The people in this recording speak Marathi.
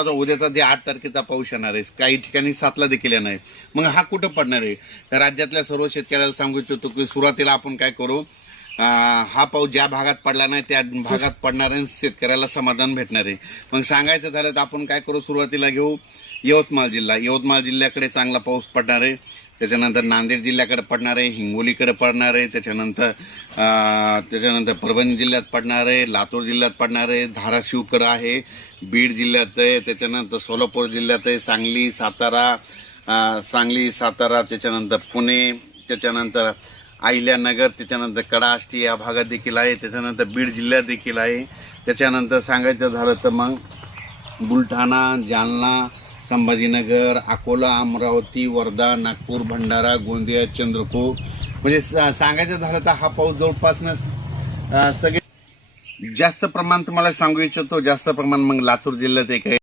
उद्याचा जे 8 तारखेचा पाऊस येणार आहे, काही ठिकाणी 7ला देखील येणार आहे. मग हा कुठं पडणार आहे? तर राज्यातल्या सर्व शेतकऱ्याला सांगू इच्छितो की सुरुवातीला आपण काय करू, हा पाऊस ज्या भागात पडला नाही त्या भागात पडणाऱ्या शेतकऱ्याला समाधान भेटणार आहे. मग सांगायचं झालं तर आपण काय करू, सुरुवातीला घेऊ यवतमाळ जिल्हा. यवतमाळ जिल्ह्याकडे चांगला पाऊस पडणार आहे. त्याच्यानंतर नांदेड जिल्ह्याकडे पडणार आहे, हिंगोलीकडे पडणार आहे, त्याच्यानंतर परभणी जिल्ह्यात पडणार आहे, लातूर जिल्ह्यात पडणार आहे, धाराशिवकडे आहे, बीड जिल्ह्यात आहे, त्याच्यानंतर सोलापूर जिल्ह्यात आहे, सांगली सातारा, त्याच्यानंतर पुणे, त्याच्यानंतर अहिल्यानगर, त्याच्यानंतर कडाष्टी या भागात देखील आहे, त्याच्यानंतर बीड जिल्ह्यात देखील आहे. त्याच्यानंतर सांगायचं झालं तर मग बुलढाणा, जालना, संभाजीनगर, अकोला, अमरावती, वर्धा, नागपूर, भंडारा, गोंदिया, चंद्रपूर, म्हणजे सांगायचं झालं तर हा पाऊस जवळपासनं सगळे जास्त प्रमाण तुम्हाला सांगू इच्छितो. जास्त प्रमाण मग लातूर जिल्ह्यात एक आहे.